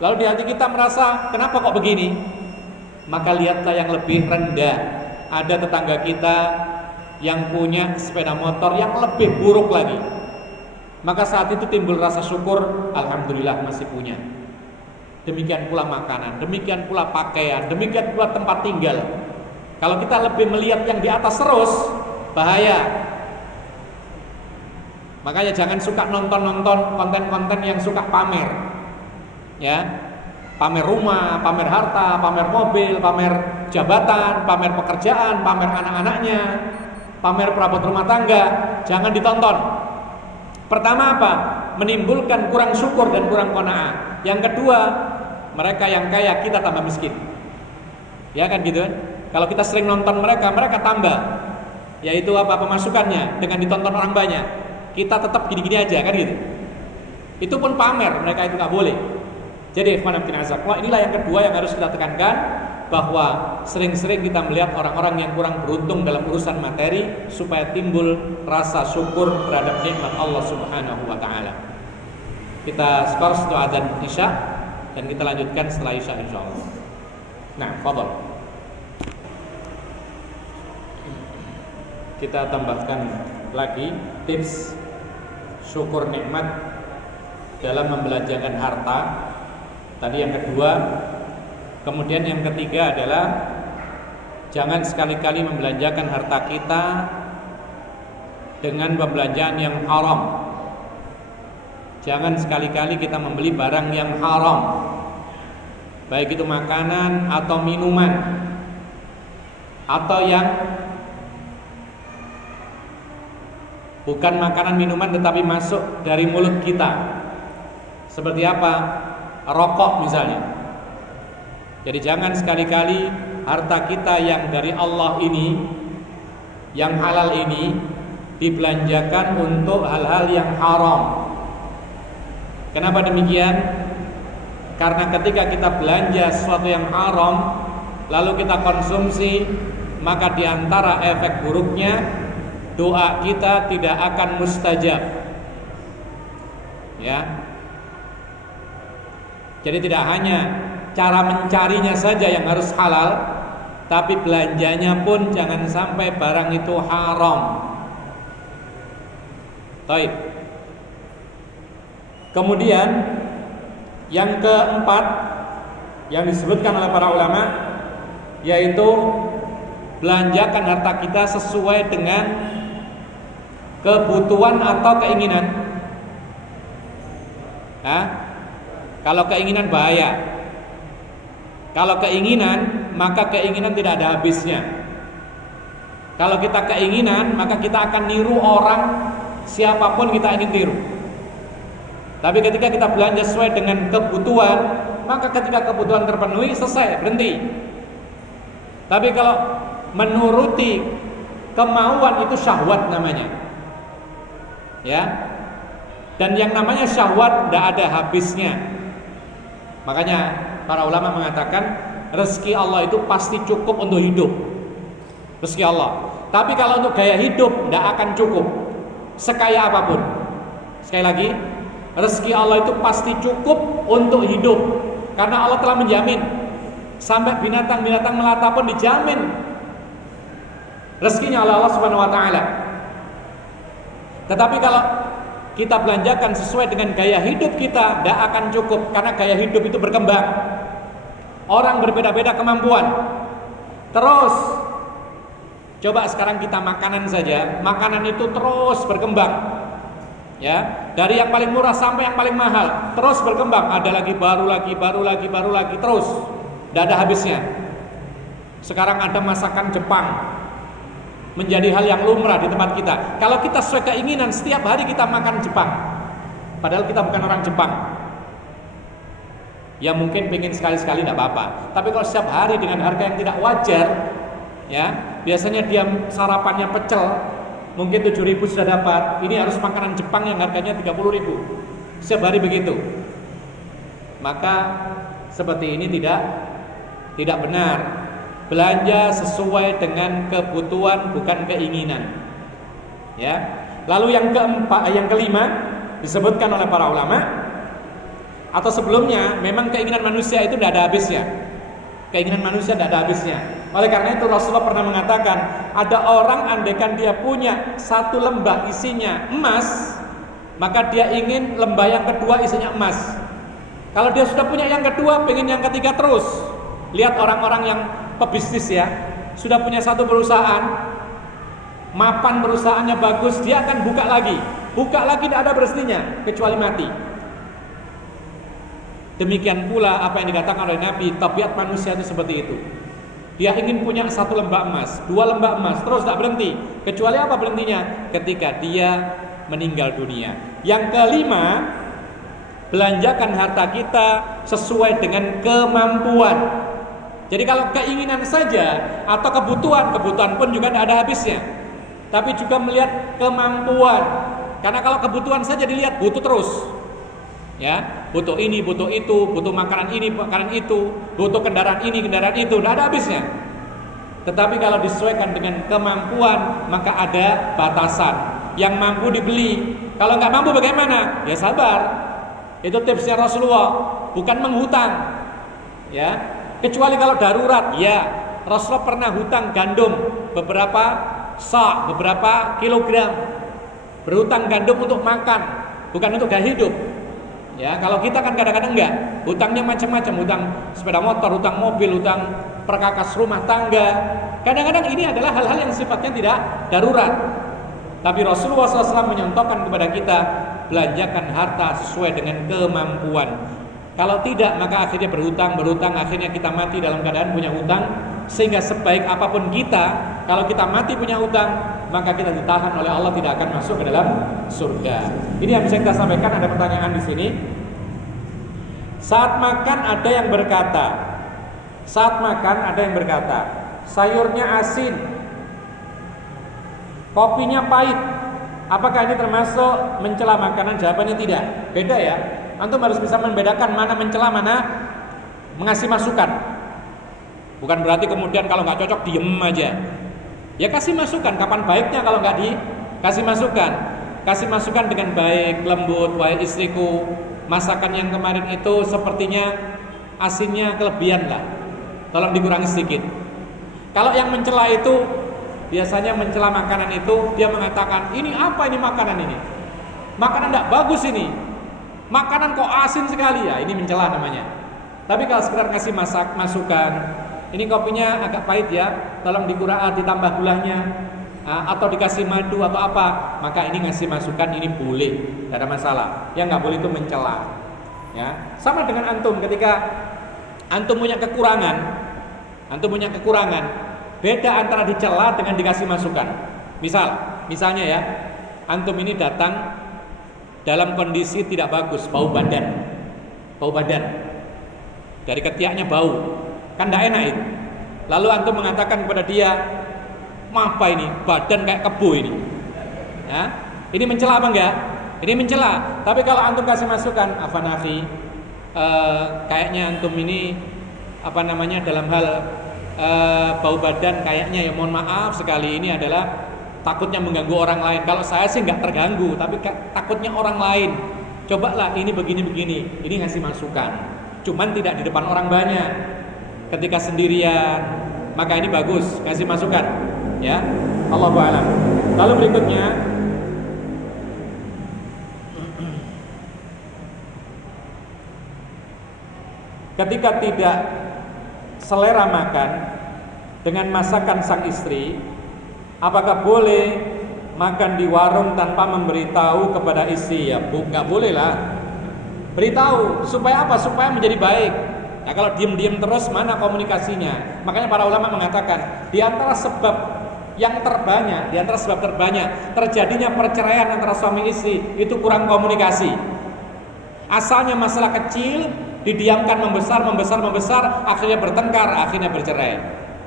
Lalu di hati kita merasa, kenapa kok begini? Maka lihatlah yang lebih rendah. Ada tetangga kita yang punya sepeda motor yang lebih buruk lagi. Maka saat itu timbul rasa syukur, alhamdulillah masih punya. Demikian pula makanan, demikian pula pakaian, demikian pula tempat tinggal. Kalau kita lebih melihat yang di atas terus, bahaya. Makanya jangan suka nonton konten-konten yang suka pamer. Ya. Pamer rumah, pamer harta, pamer mobil, pamer jabatan, pamer pekerjaan, pamer anak-anaknya, pamer perabot rumah tangga. Jangan ditonton. Pertama apa? Menimbulkan kurang syukur dan kurang qanaah. Yang kedua, mereka yang kaya, kita tambah miskin. Ya kan gitu kan? Kalau kita sering nonton mereka tambah. Yaitu apa? Pemasukannya dengan ditonton orang banyak. Kita tetap gini-gini aja kan gitu. Itu pun pamer, mereka itu nggak boleh. Jadi inilah yang kedua yang harus kita tekankan. bahwa sering-sering kita melihat orang-orang yang kurang beruntung dalam urusan materi supaya timbul rasa syukur terhadap nikmat Allah Subhanahu wa taala. Kita skor setelah adzan Isya dan kita lanjutkan setelah Isya insyaallah. Nah, fadhol. Kita tambahkan lagi tips syukur nikmat dalam membelanjakan harta. Tadi yang kedua. Kemudian yang ketiga adalah jangan sekali-kali membelanjakan harta kita dengan pembelanjaan yang haram. Jangan sekali-kali kita membeli barang yang haram, baik itu makanan atau minuman, atau yang bukan makanan minuman tetapi masuk dari mulut kita. Seperti apa? Rokok misalnya. Jadi jangan sekali-kali harta kita yang dari Allah ini, yang halal ini, dibelanjakan untuk hal-hal yang haram. Kenapa demikian? Karena ketika kita belanja sesuatu yang haram, lalu kita konsumsi, maka diantara efek buruknya doa kita tidak akan mustajab. Ya. Jadi tidak hanya cara mencarinya saja yang harus halal, tapi belanjanya pun jangan sampai barang itu haram. Baik. Kemudian yang keempat yang disebutkan oleh para ulama, yaitu belanjakan harta kita sesuai dengan kebutuhan atau keinginan. Kalau keinginan bahaya. Kalau keinginan, maka keinginan tidak ada habisnya. Kalau kita keinginan, maka kita akan niru orang siapapun kita ingin tiru. Tapi ketika kita belanja sesuai dengan kebutuhan, maka ketika kebutuhan terpenuhi, selesai, berhenti. Tapi kalau menuruti kemauan, itu syahwat namanya. Ya. Dan yang namanya syahwat tidak ada habisnya. Makanya para ulama mengatakan rezeki Allah itu pasti cukup untuk hidup. Rezeki Allah. Tapi kalau untuk gaya hidup tidak akan cukup, sekaya apapun. Sekali lagi, rezeki Allah itu pasti cukup untuk hidup, karena Allah telah menjamin. Sampai binatang-binatang melata pun dijamin rezekinya oleh Allah Subhanahu wa taala. Tetapi kalau kita belanjakan sesuai dengan gaya hidup kita, tidak akan cukup, karena gaya hidup itu berkembang. Orang berbeda-beda kemampuan. Terus coba sekarang kita makanan saja, makanan itu terus berkembang. Ya, dari yang paling murah sampai yang paling mahal, terus berkembang. Ada lagi baru lagi, terus. Tidak ada habisnya. Sekarang ada masakan Jepang, menjadi hal yang lumrah di tempat kita. Kalau kita sesuai keinginan, setiap hari kita makan Jepang, padahal kita bukan orang Jepang. Ya mungkin pengen sekali-sekali tidak apa-apa. Tapi kalau setiap hari dengan harga yang tidak wajar, ya biasanya dia sarapannya pecel, mungkin 7.000 sudah dapat. Ini harus makanan Jepang yang harganya 30.000. Setiap hari begitu. Maka seperti ini tidak benar. Belanja sesuai dengan kebutuhan, bukan keinginan. Ya. Lalu yang keempat, yang kelima disebutkan oleh para ulama, atau sebelumnya memang keinginan manusia itu tidak ada habisnya. Keinginan manusia tidak ada habisnya. Oleh karena itu Rasulullah pernah mengatakan, ada orang andaikan dia punya satu lembah isinya emas, maka dia ingin lembah yang kedua isinya emas. Kalau dia sudah punya yang kedua, pengen yang ketiga terus. Lihat orang-orang yang pebisnis ya, sudah punya satu perusahaan, mapan perusahaannya bagus, dia akan buka lagi tidak ada berhentinya kecuali mati. Demikian pula apa yang dikatakan oleh Nabi, tabiat manusia itu seperti itu. Dia ingin punya satu lembah emas, 2 lembah emas, terus tak berhenti. Kecuali apa berhentinya? Ketika dia meninggal dunia. Yang kelima, belanjakan harta kita sesuai dengan kemampuan. Jadi kalau keinginan saja atau kebutuhan pun juga tidak ada habisnya. Tapi juga melihat kemampuan. Karena kalau kebutuhan saja dilihat, butuh terus. Ya, butuh ini, butuh itu, butuh makanan ini, makanan itu, butuh kendaraan ini, kendaraan itu, tidak ada habisnya. Tetapi kalau disesuaikan dengan kemampuan, maka ada batasan. Yang mampu dibeli. Kalau nggak mampu bagaimana? Ya sabar. Itu tipsnya Rasulullah, bukan menghutang. Ya, kecuali kalau darurat. Ya, Rasulullah pernah hutang gandum beberapa sa, beberapa kilogram. Berhutang gandum untuk makan, bukan untuk gaya hidup. Ya, kalau kita kan kadang-kadang enggak. Hutangnya macam-macam, hutang sepeda motor, hutang mobil, hutang perkakas rumah tangga. Kadang-kadang ini adalah hal-hal yang sifatnya tidak darurat. Tapi Rasulullah SAW menyontohkan kepada kita, belanjakan harta sesuai dengan kemampuan. Kalau tidak, maka akhirnya berhutang, akhirnya kita mati dalam keadaan punya hutang. Sehingga sebaik apapun kita, kalau kita mati punya hutang, maka kita ditahan oleh Allah, tidak akan masuk ke dalam surga. Ini yang bisa kita sampaikan. Ada pertanyaan di sini. Saat makan ada yang berkata, sayurnya asin, kopinya pahit. Apakah ini termasuk mencela makanan? Jawabannya tidak. Beda ya. Antum harus bisa membedakan mana mencela, mana mengasih masukan. Bukan berarti kemudian kalau nggak cocok diem aja. Ya kasih masukan. Kapan baiknya kalau nggak dikasih masukan? Kasih masukan dengan baik, lembut. Wahai istriku, masakan yang kemarin itu sepertinya asinnya kelebihan lah. Tolong dikurangi sedikit. Kalau yang mencela itu, biasanya mencela makanan itu, dia mengatakan, ini apa ini makanan ini? Makanan tidak bagus ini. Makanan kok asin sekali ya, ini mencela namanya. Tapi kalau sekedar ngasih masukan, ini kopinya agak pahit ya, tolong ditambah gulanya, atau dikasih madu atau apa, maka ini ngasih masukan, ini boleh, tidak ada masalah. Yang nggak boleh itu mencela. Ya, sama dengan antum, ketika antum punya kekurangan, beda antara dicela dengan dikasih masukan. Misalnya ya, antum ini datang dalam kondisi tidak bagus, bau badan, dari ketiaknya bau, kan tidak enak itu. Lalu antum mengatakan kepada dia, apa ini, badan kayak kebo ini. Ya, ini mencela apa enggak? Ini mencela. Tapi kalau antum kasih masukan, afan akhi, kayaknya antum ini dalam hal bau badan kayaknya ya, mohon maaf sekali, ini adalah takutnya mengganggu orang lain. Kalau saya sih nggak terganggu, tapi takutnya orang lain. Cobalah ini begini. Ini ngasih masukan. Cuman tidak di depan orang banyak. Ketika sendirian, maka ini bagus ngasih masukan. Ya, Allahu a'lam. Lalu berikutnya, ketika tidak selera makan dengan masakan sang istri, apakah boleh makan di warung tanpa memberitahu kepada istri? Ya, nggak boleh lah. Beritahu supaya apa? Supaya menjadi baik. Nah, kalau diam-diam terus, mana komunikasinya? Makanya para ulama mengatakan, di antara sebab terbanyak terjadinya perceraian antara suami istri itu kurang komunikasi. Asalnya masalah kecil, didiamkan membesar, akhirnya bertengkar, akhirnya bercerai.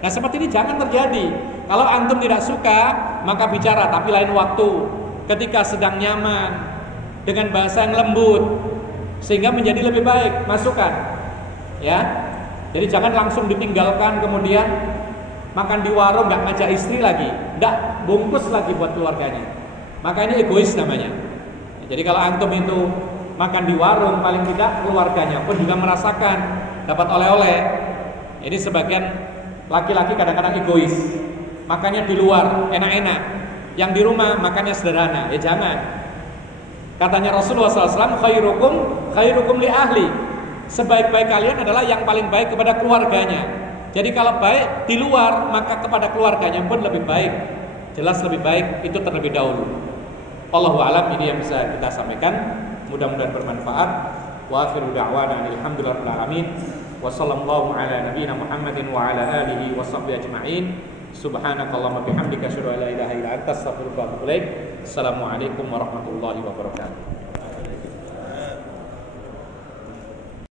Nah, seperti ini jangan terjadi. Kalau antum tidak suka, maka bicara, tapi lain waktu, ketika sedang nyaman, dengan bahasa yang lembut, sehingga menjadi lebih baik. Masukan, ya. Jadi jangan langsung ditinggalkan, kemudian makan di warung, nggak ngajak istri lagi, nggak bungkus lagi buat keluarganya. Maka ini egois namanya. Jadi kalau antum itu makan di warung, paling tidak keluarganya pun juga merasakan, dapat oleh-oleh. Ini sebagian laki-laki kadang-kadang egois, makannya di luar enak-enak, yang di rumah makannya sederhana. Ya jangan. Katanya Rasulullah SAW, khairukum li ahli. Sebaik-baik kalian adalah yang paling baik kepada keluarganya. Jadi kalau baik di luar, maka kepada keluarganya pun lebih baik. Jelas lebih baik itu terlebih dahulu. Allahu a'lam. Ini yang bisa kita sampaikan. Mudah-mudahan bermanfaat. Wa akhiru da'wana alhamdulillahil alamin. Wa sallallahu ala nabiyyina Muhammadin wa ala alihi wa sahbihi ajma'in. Subhanakallahumma bihamdika asyhadu an la ilaha illa anta astaghfiruka wa atubu ilaik. Assalamualaikum warahmatullahi wabarakatuh.